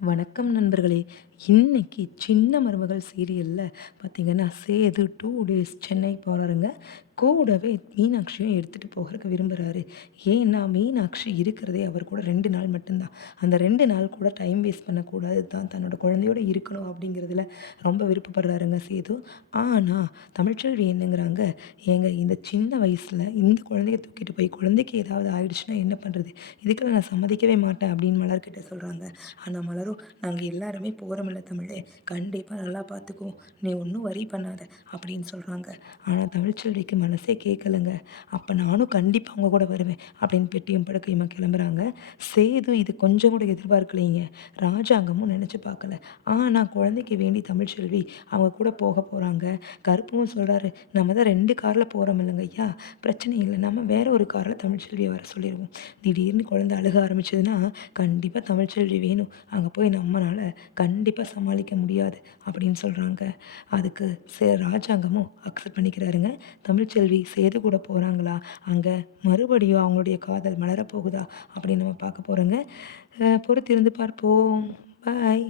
வணக்கம் நண்பர்களே! இன்னைக்கு சின்ன மருமகள் சீரியல்ல பார்த்தீங்கன்னா, சேது 2 டேஸ் சென்னை போறாருங்க. கூடவே மீனாட்சியும் எடுத்துட்டு போகறக்கு விரும்புறாரு. ஏன்னா, மீனாட்சி இருக்கிறதே அவர் கூட 2 நாள் மட்டும் தான். அந்த 2 நாள் கூட டைம் வேஸ்ட் பண்ணக்கூடாது தான் தன்னோட குழந்தையோட இருக்கணும் அப்படிங்கிறதுல ரொம்ப விருப்பப்படுறாருங்க சேது. ஆனா, தமிழ்ச்செல்வி என்னங்கிறாங்க, "ஏங்க இந்த சின்ன வயசுல இந்த குழந்தைய தூக்கிட்டு போய் குழந்தைக்கு ஏதாவது ஆயிடுச்சுன்னா என்ன பண்றது? இதுக்கெல்லாம் நான் சம்மதிக்கவே மாட்டேன்" அப்படின்னு மலர்கிட்ட சொல்றாங்க. ஆனா மலரும், "நாங்க எல்லாருமே போறோம்ல தமிழே! கண்டிப்பா நல்லா பார்த்துக்குவோம். நீ ஒன்னும் வொரி பண்ணாத" அப்படின்னு சொல்றாங்க. ஆனா தமிழ்ச்செல்விக்கு மனசே கேட்கலங்க. "அப்ப நானும் கண்டிப்பா உங்க கூட வருவேன்" அப்படின்னு பெட்டியும் படுக்கையுமா கிளம்புறாங்க. சேது இது கொஞ்சம் கூட எதிர்பார்க்கலைங்க. ராஜாங்கமும் நெனச்சு பார்க்கல. ஆனா குழந்தைக்கு வேண்டி தமிழ்ச்செல்வி அவங்க கூட போக போறாங்க. கருப்பும் சொல்றாரு, "நம்ம தான் 2 கார்ல போறோம் இல்லங்க ஐயா! பிரச்சனை இல்ல. நம்ம வேற ஒரு கார்ல தமிழ்ச்செல்விய வர சொல்லிருவோம். திடீர்னு குழந்தை அழுக ஆரம்பிச்சதுன்னா, கண்டிப்பா தமிழ்ச்செல்வி வேணும். அங்க போய் நம்மனால கண்டிப்பா சமாளிக்க முடியாது" அப்படின்னு சொல்றாங்க. அதுக்கு ராஜாங்கமும் அக்செப்ட் பண்ணிக்கிறாருங்க. தமிழ்ச்செல்வி சேது கூட போறாங்களா? அங்க மறுபடியும் அவங்களுடைய காதல் மலரப்போகுதா? அப்படின்னு நம்ம பார்க்க போறோங்க. பொறுத்திருந்து பார்ப்போம். பாய்.